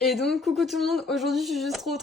Et donc coucou tout le monde, aujourd'hui je suis juste trop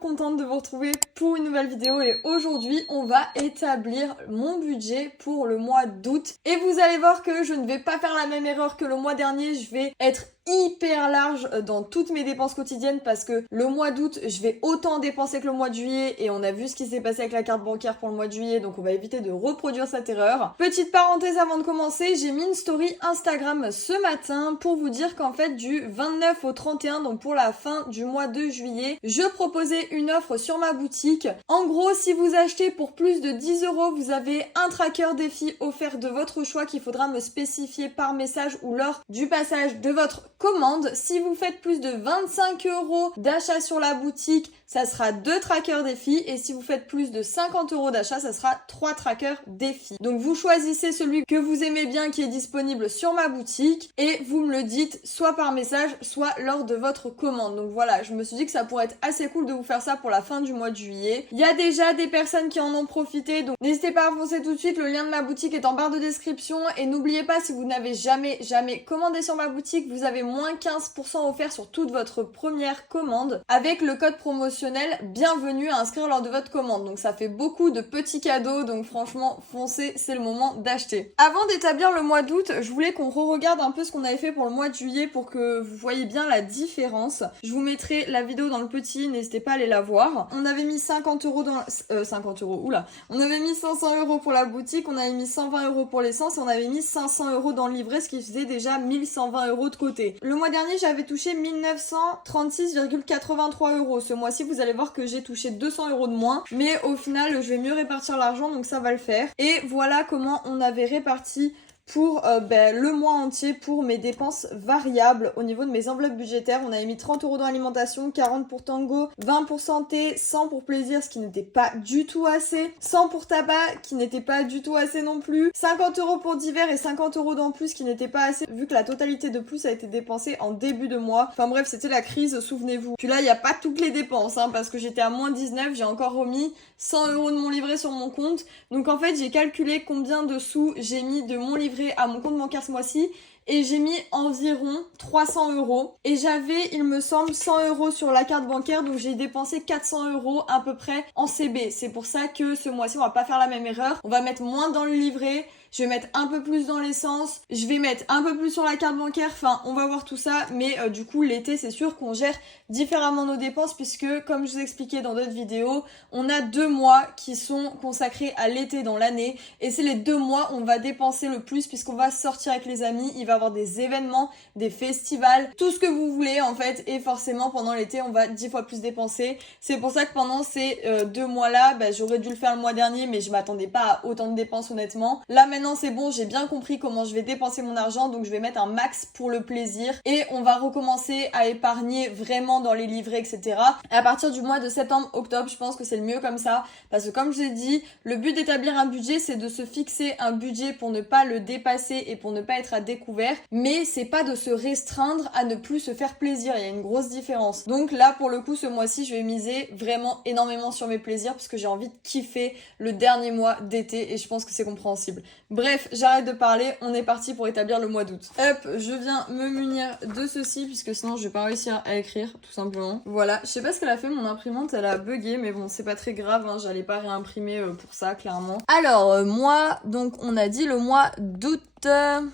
contente de vous retrouver pour une nouvelle vidéo et aujourd'hui on va établir mon budget pour le mois d'août et vous allez voir que je ne vais pas faire la même erreur que le mois dernier, je vais être hyper large dans toutes mes dépenses quotidiennes parce que le mois d'août je vais autant dépenser que le mois de juillet et on a vu ce qui s'est passé avec la carte bancaire pour le mois de juillet, donc on va éviter de reproduire cette erreur. Petite parenthèse avant de commencer, j'ai mis une story Instagram ce matin pour vous dire qu'en fait du 29 au 31, donc pour la fin du mois de juillet, je proposais une offre sur ma boutique. En gros, si vous achetez pour plus de 10 €, vous avez un tracker défi offert de votre choix qu'il faudra me spécifier par message ou lors du passage de votre commande. Si vous faites plus de 25 € d'achat sur la boutique, ça sera 2 trackers défis et si vous faites plus de 50 € d'achat, ça sera 3 trackers défis. Donc vous choisissez celui que vous aimez bien qui est disponible sur ma boutique et vous me le dites soit par message, soit lors de votre commande. Donc voilà, je me suis dit que ça pourrait être assez cool de vous faire ça pour la fin du mois de juillet. Il y a déjà des personnes qui en ont profité, donc n'hésitez pas à foncer tout de suite, le lien de ma boutique est en barre de description et n'oubliez pas, si vous n'avez jamais commandé sur ma boutique, vous avez moins 15% offert sur toute votre première commande avec le code promotionnel bienvenue à inscrire lors de votre commande. Donc ça fait beaucoup de petits cadeaux, donc franchement foncez, c'est le moment d'acheter. Avant d'établir le mois d'août, je voulais qu'on re-regarde un peu ce qu'on avait fait pour le mois de juillet pour que vous voyez bien la différence. Je vous mettrai la vidéo dans le petit, n'hésitez pas à aller la voir. On avait mis 50 € dans... 50 €, oula. On avait mis 500 € pour la boutique, on avait mis 120 € pour l'essence et on avait mis 500 € dans le livret, ce qui faisait déjà 1120 € de côté. Le mois dernier, j'avais touché 1936,83 €. Ce mois-ci, vous allez voir que j'ai touché 200 € de moins, mais au final, je vais mieux répartir l'argent, donc ça va le faire. Et voilà comment on avait réparti pour le mois entier pour mes dépenses variables. Au niveau de mes enveloppes budgétaires, on avait mis 30 € dans l'alimentation, 40 pour tango, 20 pour santé, 100 pour plaisir, ce qui n'était pas du tout assez, 100 pour tabac, qui n'était pas du tout assez non plus, 50 € pour divers et 50 € d'en plus, qui n'était pas assez, vu que la totalité de plus a été dépensée en début de mois. Enfin bref, c'était la crise, souvenez-vous. Puis là, il n'y a pas toutes les dépenses, parce que j'étais à moins 19, j'ai encore remis 100 € de mon livret sur mon compte. Donc en fait, j'ai calculé combien de sous j'ai mis de mon livret à mon compte bancaire ce mois-ci et j'ai mis environ 300 € et j'avais, il me semble, 100 € sur la carte bancaire, donc j'ai dépensé 400 € à peu près en CB. C'est pour ça que ce mois-ci on va pas faire la même erreur, on va mettre moins dans le livret, je vais mettre un peu plus dans l'essence, je vais mettre un peu plus sur la carte bancaire, enfin on va voir tout ça, mais du coup l'été c'est sûr qu'on gère différemment nos dépenses puisque comme je vous expliquais dans d'autres vidéos, on a 2 mois qui sont consacrés à l'été dans l'année et c'est les 2 mois où on va dépenser le plus puisqu'on va sortir avec les amis, il va y avoir des événements, des festivals, tout ce que vous voulez en fait et forcément pendant l'été on va 10 fois plus dépenser. C'est pour ça que pendant ces 2 mois là, j'aurais dû le faire le mois dernier mais je m'attendais pas à autant de dépenses honnêtement. Là maintenant c'est bon, j'ai bien compris comment je vais dépenser mon argent, donc je vais mettre un max pour le plaisir et on va recommencer à épargner vraiment dans les livrets, etc. À partir du mois de septembre-octobre, je pense que c'est le mieux comme ça, parce que comme je vous ai dit, le but d'établir un budget, c'est de se fixer un budget pour ne pas le dépasser et pour ne pas être à découvert, mais c'est pas de se restreindre à ne plus se faire plaisir, il y a une grosse différence. Donc là, pour le coup, ce mois-ci, je vais miser vraiment énormément sur mes plaisirs, parce que j'ai envie de kiffer le dernier mois d'été, et je pense que c'est compréhensible. Bref, j'arrête de parler, on est parti pour établir le mois d'août. Hop, je viens me munir de ceci, puisque sinon je vais pas réussir à écrire, tout simplement. Voilà, je sais pas ce qu'elle a fait, mon imprimante, elle a bugué, mais bon, c'est pas très grave, j'allais pas réimprimer pour ça, clairement. Alors, moi, donc on a dit le mois d'août.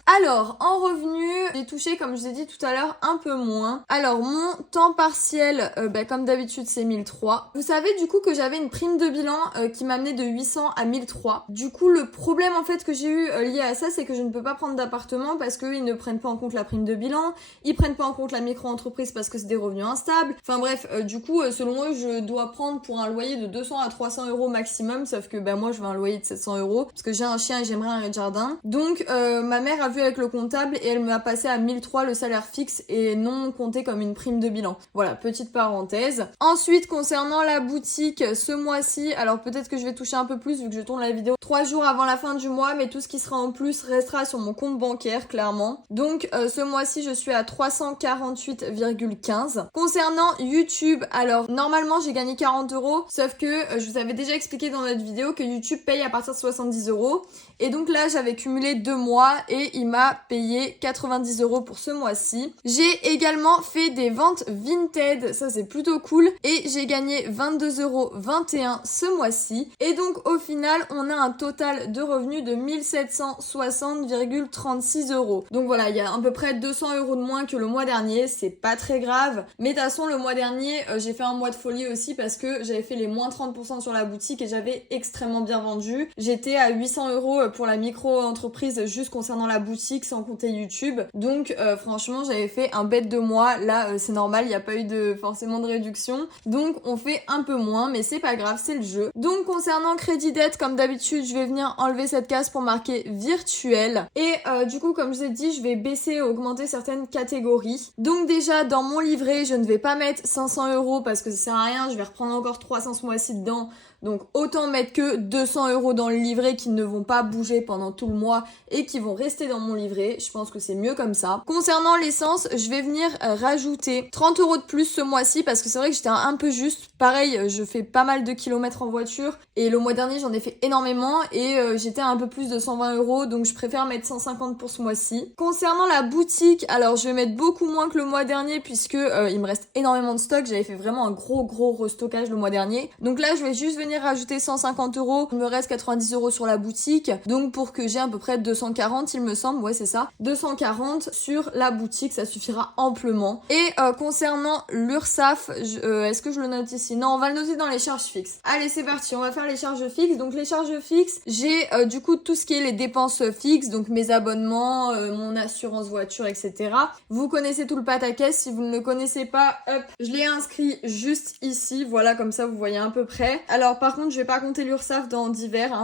Alors, en revenu, j'ai touché, comme je vous ai dit tout à l'heure, un peu moins. Alors, mon temps partiel, comme d'habitude, c'est 1003. Vous savez, du coup, que j'avais une prime de bilan qui m'amenait de 800 à 1003. Du coup, le problème, en fait, que j'ai eu lié à ça, c'est que je ne peux pas prendre d'appartement parce qu'ils ne prennent pas en compte la prime de bilan. Ils prennent pas en compte la micro-entreprise parce que c'est des revenus instables. Enfin bref, du coup, selon eux, je dois prendre pour un loyer de 200 à 300 € maximum, sauf que moi, je veux un loyer de 700 € parce que j'ai un chien et j'aimerais un rez-de-jardin. Donc, ma mère a vu avec le comptable et elle m'a passé à 1003 le salaire fixe et non compté comme une prime de bilan. Voilà, petite parenthèse. Ensuite, concernant la boutique, ce mois-ci, alors peut-être que je vais toucher un peu plus vu que je tourne la vidéo 3 jours avant la fin du mois, mais tout ce qui sera en plus restera sur mon compte bancaire, clairement. Donc, ce mois-ci, je suis à 348,15. Concernant YouTube, alors normalement, j'ai gagné 40 €, sauf que je vous avais déjà expliqué dans notre vidéo que YouTube paye à partir de 70 €. Et donc là, j'avais cumulé 2 mois mois et il m'a payé 90 € pour ce mois-ci. J'ai également fait des ventes Vinted, ça c'est plutôt cool, et j'ai gagné 22,21 € ce mois-ci. Et donc au final, on a un total de revenus de 1760,36 €. Donc voilà, il y a à peu près 200 € de moins que le mois dernier, c'est pas très grave. Mais de toute façon, le mois dernier, j'ai fait un mois de folie aussi parce que j'avais fait les moins 30% sur la boutique et j'avais extrêmement bien vendu. J'étais à 800 € pour la micro-entreprise juste concernant la boutique sans compter YouTube. Donc franchement, j'avais fait un bête de mois. Là, c'est normal, il n'y a pas eu forcément de réduction. Donc on fait un peu moins, mais c'est pas grave, c'est le jeu. Donc concernant crédit dette, comme d'habitude, je vais venir enlever cette case pour marquer virtuel. Et du coup, comme je vous ai dit, je vais baisser et augmenter certaines catégories. Donc déjà, dans mon livret, je ne vais pas mettre 500 € parce que ça sert à rien. Je vais reprendre encore 300 ce mois-ci dedans. Donc autant mettre que 200 € dans le livret qui ne vont pas bouger pendant tout le mois et qui vont rester dans mon livret. Je pense que c'est mieux comme ça. Concernant l'essence, je vais venir rajouter 30 € de plus ce mois-ci parce que c'est vrai que j'étais un peu juste. Pareil, je fais pas mal de kilomètres en voiture et le mois dernier j'en ai fait énormément et j'étais à un peu plus de 120 € donc je préfère mettre 150 pour ce mois-ci. Concernant la boutique, alors je vais mettre beaucoup moins que le mois dernier puisque il me reste énormément de stock. J'avais fait vraiment un gros restockage le mois dernier. Donc là je vais juste venir rajouter 150 €. Il me reste 90 € sur la boutique. Donc pour que j'ai à peu près 240 il me semble. Ouais c'est ça. 240 sur la boutique, ça suffira amplement. Et concernant l'URSSAF, est-ce que je le note ici? Non, on va le noter dans les charges fixes. Allez c'est parti, on va faire les charges fixes. Donc les charges fixes, j'ai du coup tout ce qui est les dépenses fixes. Donc mes abonnements, mon assurance voiture, etc. Vous connaissez tout le pataquès. Si vous ne le connaissez pas, hop, je l'ai inscrit juste ici. Voilà, comme ça vous voyez à peu près. Alors par contre, je vais pas compter l'URSSAF dans divers.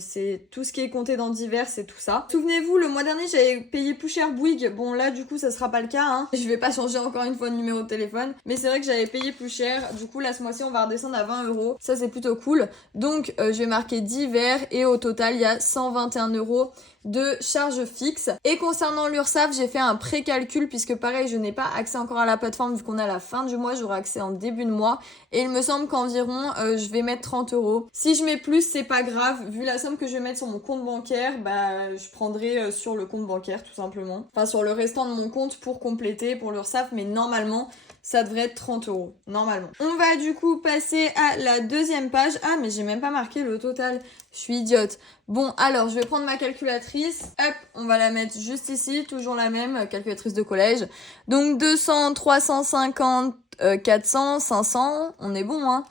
C'est tout ce qui est compté dans divers, c'est tout ça. Souvenez-vous, le mois dernier, j'avais payé plus cher Bouygues. Bon là, du coup, ça sera pas le cas. Je vais pas changer encore une fois de numéro de téléphone. Mais c'est vrai que j'avais payé plus cher. Du coup, là, ce mois-ci, on va redescendre à 20 €. Ça, c'est plutôt cool. Donc, je vais marquer divers et au total, il y a 121 € de charges fixes. Et concernant l'URSSAF, j'ai fait un pré-calcul puisque pareil, je n'ai pas accès encore à la plateforme vu qu'on est à la fin du mois, j'aurai accès en début de mois et il me semble qu'environ je vais mettre 30 €. Si je mets plus, c'est pas grave, vu la somme que je vais mettre sur mon compte bancaire, je prendrai sur le compte bancaire tout simplement. Enfin sur le restant de mon compte pour compléter pour l'URSSAF, mais normalement ça devrait être 30 €, normalement. On va du coup passer à la deuxième page. Ah, mais j'ai même pas marqué le total. Je suis idiote. Bon, alors, je vais prendre ma calculatrice. Hop, on va la mettre juste ici. Toujours la même, calculatrice de collège. Donc, 200, 350, 400, 500. On est bon, hein.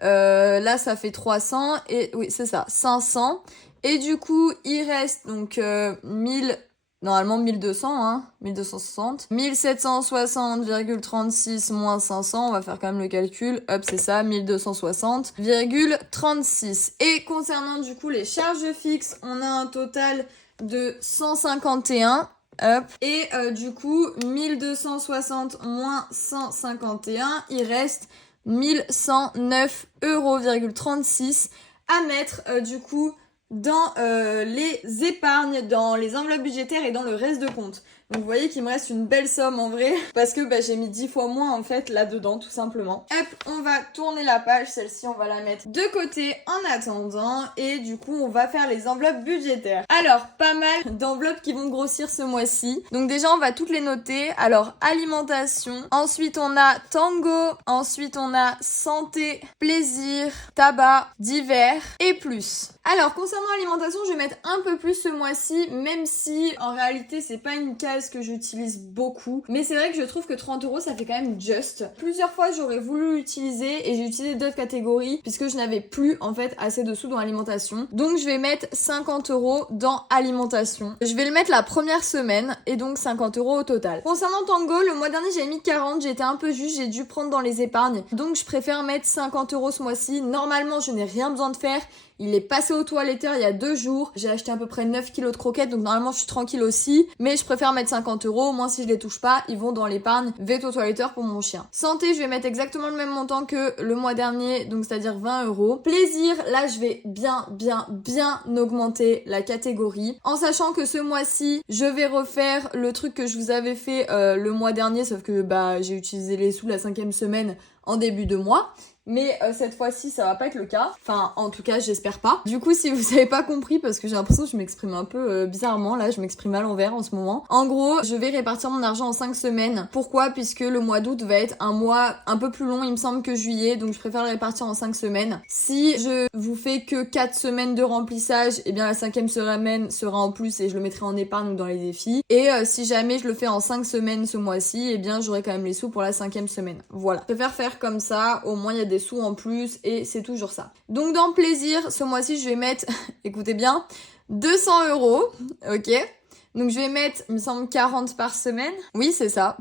Là, ça fait 300. Et oui, c'est ça, 500. Et du coup, il reste donc 1000... Normalement 1200, 1260. 1760,36 moins 500, on va faire quand même le calcul. Hop, c'est ça, 1260,36. Et concernant du coup les charges fixes, on a un total de 151. Hop. Et du coup, 1260 moins 151, il reste 1109,36 € à mettre du coup dans les épargnes, dans les enveloppes budgétaires et dans le reste de compte. Donc vous voyez qu'il me reste une belle somme en vrai parce que j'ai mis 10 fois moins en fait là-dedans tout simplement. Hop, on va tourner la page, celle-ci on va la mettre de côté en attendant et du coup on va faire les enveloppes budgétaires. Alors pas mal d'enveloppes qui vont grossir ce mois-ci. Donc déjà on va toutes les noter. Alors alimentation, ensuite on a tango, ensuite on a santé, plaisir, tabac, divers et plus. Alors concernant l'alimentation, je vais mettre un peu plus ce mois-ci, même si en réalité c'est pas une case que j'utilise beaucoup. Mais c'est vrai que je trouve que 30 € ça fait quand même juste. Plusieurs fois j'aurais voulu l'utiliser et j'ai utilisé d'autres catégories puisque je n'avais plus en fait assez de sous dans l'alimentation. Donc je vais mettre 50 € dans alimentation. Je vais le mettre la première semaine et donc 50 € au total. Concernant Tango, le mois dernier j'avais mis 40, j'étais un peu juste, j'ai dû prendre dans les épargnes. Donc je préfère mettre 50 € ce mois-ci. Normalement je n'ai rien besoin de faire. Il est passé au toiletteur il y a 2 jours. J'ai acheté à peu près 9 kilos de croquettes, donc normalement je suis tranquille aussi. Mais je préfère mettre 50 €, au moins si je les touche pas, ils vont dans l'épargne veto toiletteur pour mon chien. Santé, je vais mettre exactement le même montant que le mois dernier, donc c'est-à-dire 20 €. Plaisir, là je vais bien augmenter la catégorie. En sachant que ce mois-ci, je vais refaire le truc que je vous avais fait le mois dernier, sauf que j'ai utilisé les sous la 5e semaine en début de mois. mais cette fois-ci ça va pas être le cas. Enfin en tout cas j'espère pas. Du coup si vous avez pas compris, parce que j'ai l'impression que je m'exprime un peu bizarrement, là je m'exprime à l'envers en ce moment. En gros je vais répartir mon argent en 5 semaines. Pourquoi? Puisque le mois d'août va être un mois un peu plus long il me semble que juillet, donc je préfère le répartir en 5 semaines. Si je vous fais que 4 semaines de remplissage, et bien la 5e semaine sera en plus et je le mettrai en épargne ou dans les défis. Et si jamais je le fais en 5 semaines ce mois-ci, et bien j'aurai quand même les sous pour la 5e semaine. Voilà. Je préfère faire comme ça, au moins il y a des sous en plus et c'est toujours ça. Donc dans plaisir, ce mois-ci je vais mettre, écoutez bien, 200 €, ok? Donc je vais mettre, il me semble, 40 par semaine. Oui, c'est ça.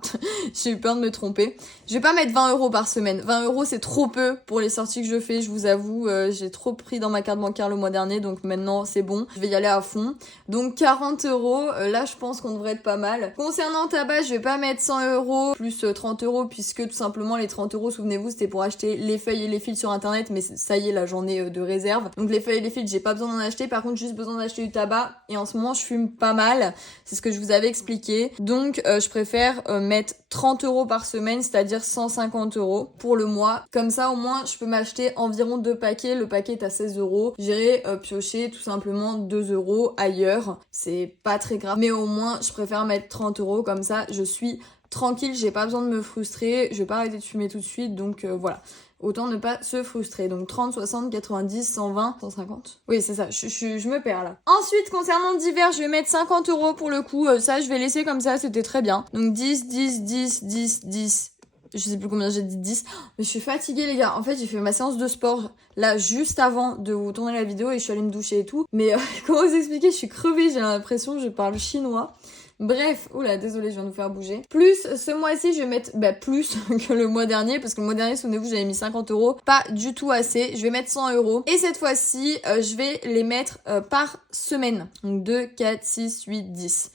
J'ai eu peur de me tromper. Je vais pas mettre 20 € par semaine. 20 € c'est trop peu pour les sorties que je fais, je vous avoue. J'ai trop pris dans ma carte bancaire le mois dernier, donc maintenant c'est bon. Je vais y aller à fond. Donc 40 €, là je pense qu'on devrait être pas mal. Concernant tabac, je vais pas mettre 100 € plus 30 € puisque tout simplement les 30 €, souvenez-vous, c'était pour acheter les feuilles et les fils sur internet, mais ça y est, là j'en ai de réserve. Donc les feuilles et les fils, j'ai pas besoin d'en acheter. Par contre, juste besoin d'acheter du tabac et en ce moment je fume pas mal. C'est ce que je vous avais expliqué. Donc je préfère mettre 30 € par semaine, c'est-à-dire 150 € pour le mois. Comme ça au moins je peux m'acheter environ 2 paquets. Le paquet est à 16 €. J'irai piocher tout simplement 2 € ailleurs. C'est pas très grave. Mais au moins je préfère mettre 30 € comme ça je suis tranquille, j'ai pas besoin de me frustrer. Je vais pas arrêter de fumer tout de suite, donc voilà. Autant ne pas se frustrer. Donc 30, 60, 90, 120, 150. Oui, c'est ça, je me perds là. Ensuite, concernant divers, je vais mettre 50 € pour le coup. Ça, je vais laisser comme ça, c'était très bien. Donc 10, 10, 10, 10, 10. Je sais plus combien j'ai dit, 10. Mais je suis fatiguée les gars. En fait, j'ai fait ma séance de sport là juste avant de vous tourner la vidéo et je suis allée me doucher et tout. Mais comment vous expliquer, je suis crevée, j'ai l'impression que je parle chinois. Bref, oula, désolée, je viens de vous faire bouger. Plus, ce mois-ci, je vais mettre plus que le mois dernier, parce que le mois dernier, souvenez-vous, j'avais mis 50 €. Pas du tout assez. Je vais mettre 100 €. Et cette fois-ci, je vais les mettre par semaine. Donc 2, 4, 6, 8, 10.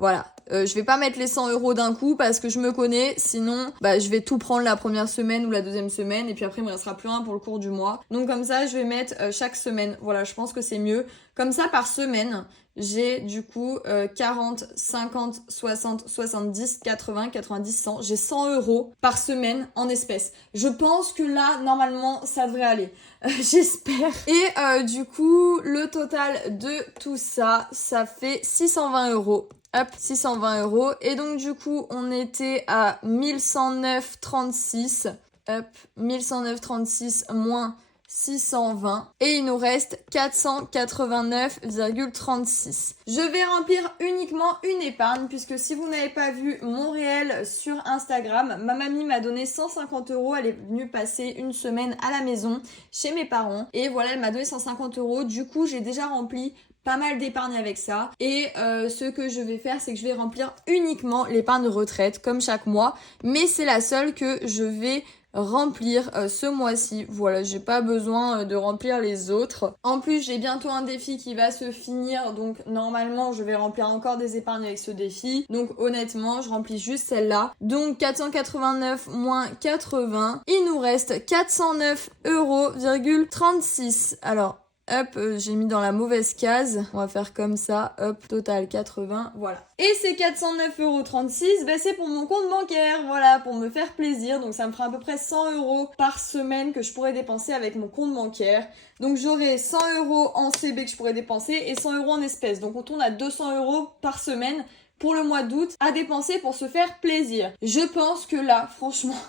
Voilà, je vais pas mettre les 100 € d'un coup parce que je me connais, sinon je vais tout prendre la première semaine ou la deuxième semaine et puis après il me restera plus rien pour le cours du mois. Donc comme ça je vais mettre chaque semaine, voilà, je pense que c'est mieux. Comme ça par semaine, j'ai du coup 40, 50, 60, 70, 80, 90, 100. J'ai 100 € par semaine en espèces. Je pense que là, normalement, ça devrait aller. J'espère. Et du coup, le total de tout ça, ça fait 620 €. Hop, 620 €. Et donc du coup, on était à 1109,36. Hop, 1109,36 moins 620 et il nous reste 489,36. Je vais remplir uniquement une épargne puisque si vous n'avez pas vu mon réel sur Instagram, ma mamie m'a donné 150 €. Elle est venue passer une semaine à la maison chez mes parents et voilà, elle m'a donné 150 €. Du coup, j'ai déjà rempli pas mal d'épargne avec ça et ce que je vais faire, c'est que je vais remplir uniquement l'épargne retraite comme chaque mois, mais c'est la seule que je vais remplir ce mois-ci. Voilà, j'ai pas besoin de remplir les autres. En plus, j'ai bientôt un défi qui va se finir, donc normalement, je vais remplir encore des épargnes avec ce défi. Donc honnêtement, je remplis juste celle-là. Donc 489 moins 80, il nous reste 409,36 €. Alors, hop, j'ai mis dans la mauvaise case. On va faire comme ça. Hop, total 80. Voilà. Et ces 409,36 €, c'est pour mon compte bancaire. Voilà, pour me faire plaisir. Donc ça me fera à peu près 100 € par semaine que je pourrais dépenser avec mon compte bancaire. Donc j'aurai 100 € en CB que je pourrais dépenser et 100 € en espèces. Donc on tourne à 200 € par semaine pour le mois d'août à dépenser pour se faire plaisir. Je pense que là, franchement,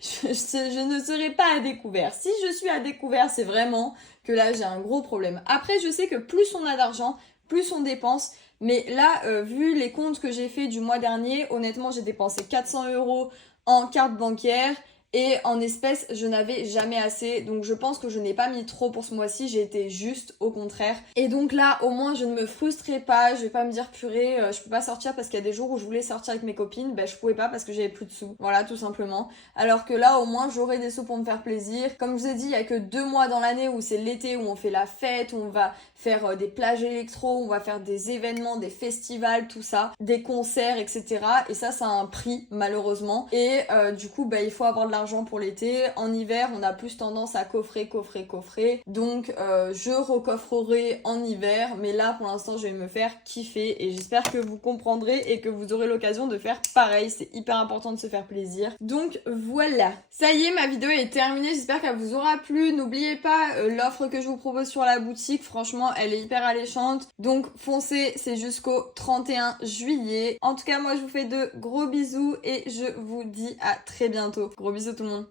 je ne serai pas à découvert. Si je suis à découvert, c'est vraiment que là j'ai un gros problème. Après, je sais que plus on a d'argent, plus on dépense. Mais là, vu les comptes que j'ai fait du mois dernier, honnêtement, j'ai dépensé 400 € en carte bancaire. Et en espèces, je n'avais jamais assez. Donc je pense que je n'ai pas mis trop pour ce mois-ci. J'ai été juste au contraire. Et donc là, au moins, je ne me frustrerai pas. Je vais pas me dire purée, je peux pas sortir parce qu'il y a des jours où je voulais sortir avec mes copines. Je pouvais pas parce que j'avais plus de sous. Voilà, tout simplement. Alors que là, au moins, j'aurai des sous pour me faire plaisir. Comme je vous ai dit, il y a que 2 mois dans l'année où c'est l'été, où on fait la fête, où on va faire des plages électro, on va faire des événements, des festivals, tout ça, des concerts, etc. Et ça a un prix, malheureusement. Et du coup, il faut avoir de l'argent l'argent pour l'été. En hiver, on a plus tendance à coffrer. Donc je recoffrerai en hiver, mais là pour l'instant je vais me faire kiffer et j'espère que vous comprendrez et que vous aurez l'occasion de faire pareil. C'est hyper important de se faire plaisir. Donc voilà. Ça y est, ma vidéo est terminée. J'espère qu'elle vous aura plu. N'oubliez pas l'offre que je vous propose sur la boutique. Franchement, elle est hyper alléchante. Donc foncez, c'est jusqu'au 31 juillet. En tout cas, moi je vous fais de gros bisous et je vous dis à très bientôt. Gros bisous tout le monde.